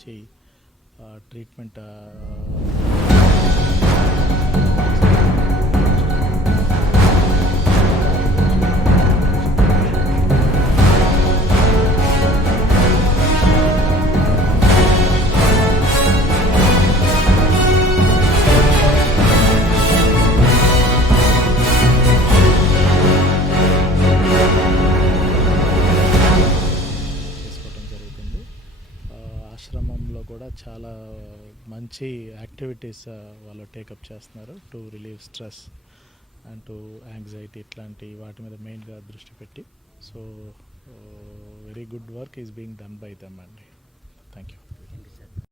మంచి ట్రీట్మెంట్ చేసుకోవటం జరుగుతుంది. ఆశ్రమంలో కూడా చాలా మంచి యాక్టివిటీస్ వాళ్ళు టేకప్ చేస్తున్నారు to relieve stress and to anxiety, ఇట్లాంటి వాటి మీద మెయిన్గా దృష్టి పెట్టి. So very good work is being done by them అండి. Thank you.